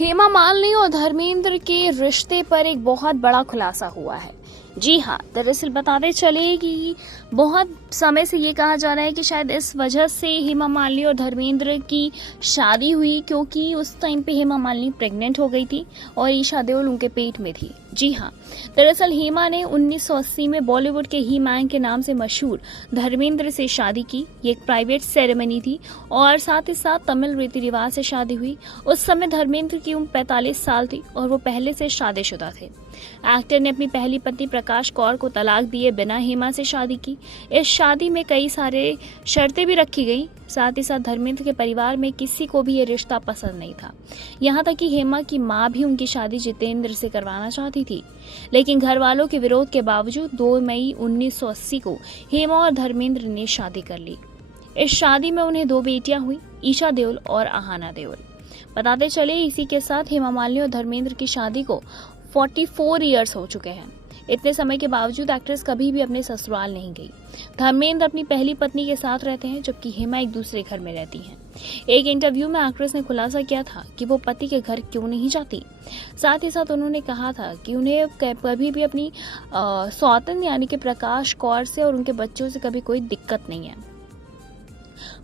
हेमा मालिनी और धर्मेंद्र के रिश्ते पर एक बहुत बड़ा खुलासा हुआ है। जी हाँ, दरअसल बताते चले कि बहुत समय से ये कहा जा रहा है कि शायद इस वजह से हेमा मालिनी और धर्मेंद्र की शादी हुई, क्योंकि उस टाइम पे हेमा मालिनी प्रेग्नेंट हो गई थी और ईशा देओल उनके पेट में थी। जी हाँ, दरअसल हेमा ने 1980 में बॉलीवुड के ही मैन के नाम से मशहूर धर्मेंद्र से शादी की। ये एक प्राइवेट सेरेमनी थी और साथ ही साथ तमिल रीति रिवाज से शादी हुई। उस समय धर्मेंद्र की उम्र 45 साल थी और वो पहले से शादीशुदा थे। एक्टर ने अपनी पहली पत्नी प्रकाश कौर को तलाक दिए बिना हेमा से शादी की। इस शादी में कई सारे शर्तें भी रखी गई। साथ ही साथ धर्मेंद्र के परिवार में किसी को भी ये रिश्ता पसंद नहीं था। यहाँ तक कि हेमा की मां भी उनकी शादी जितेंद्र से करवाना चाहती थी, लेकिन घर वालों के विरोध के बावजूद 2 मई 1980 को हेमा और धर्मेंद्र ने शादी कर ली। इस शादी में उन्हें 2 बेटियां हुई, ईशा देओल और आहाना देओल। बताते चले इसी के साथ हेमा मालिनी और धर्मेंद्र की शादी को 44 ईयर्स हो चुके हैं। इतने समय के बावजूद एक्ट्रेस कभी भी अपने ससुराल नहीं गई। धर्मेंद्र अपनी पहली पत्नी के साथ रहते हैं, जबकि हेमा एक दूसरे घर में रहती हैं। एक इंटरव्यू में एक्ट्रेस ने खुलासा किया था कि वो पति के घर क्यों नहीं जाती। साथ ही साथ उन्होंने कहा था कि उन्हें कभी भी अपनी सौतन यानी कि प्रकाश कौर से और उनके बच्चों से कभी कोई दिक्कत नहीं है।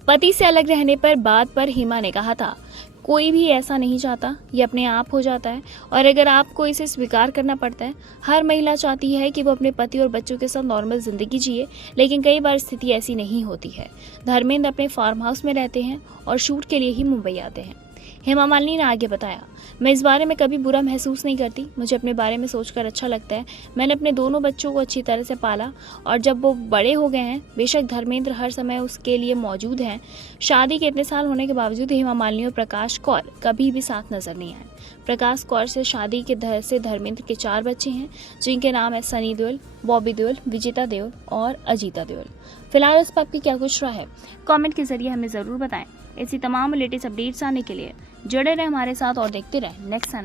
पति से अलग रहने पर बात पर हेमा ने कहा था, कोई भी ऐसा नहीं चाहता, ये अपने आप हो जाता है और अगर आपको इसे स्वीकार करना पड़ता है। हर महिला चाहती है कि वो अपने पति और बच्चों के साथ नॉर्मल जिंदगी जिए, लेकिन कई बार स्थिति ऐसी नहीं होती है। धर्मेंद्र अपने फार्म हाउस में रहते हैं और शूट के लिए ही मुंबई आते हैं। हेमा मालिनी ने आगे बताया, मैं इस बारे में कभी बुरा महसूस नहीं करती। मुझे अपने बारे में सोचकर अच्छा लगता है। मैंने अपने दोनों बच्चों को अच्छी तरह से पाला और जब वो बड़े हो गए हैं, बेशक धर्मेंद्र हर समय उसके लिए मौजूद हैं। शादी के इतने साल होने के बावजूद हेमा मालिनी और प्रकाश कौर कभी भी साथ नजर नहीं आए। प्रकाश कौर से शादी के से धर्मेंद्र के 4 बच्चे हैं, जिनके नाम है सनी देओल, बॉबी देओल, विजेता देओल और अजीता देओल। फिलहाल इस पर आपकी क्या कुछ राय है, कमेंट के जरिए हमें जरूर बताएं। ऐसी तमाम लेटेस्ट अपडेट्स आने के लिए जुड़े रहे हमारे साथ और देखते रहे नेक्स्ट चैनल।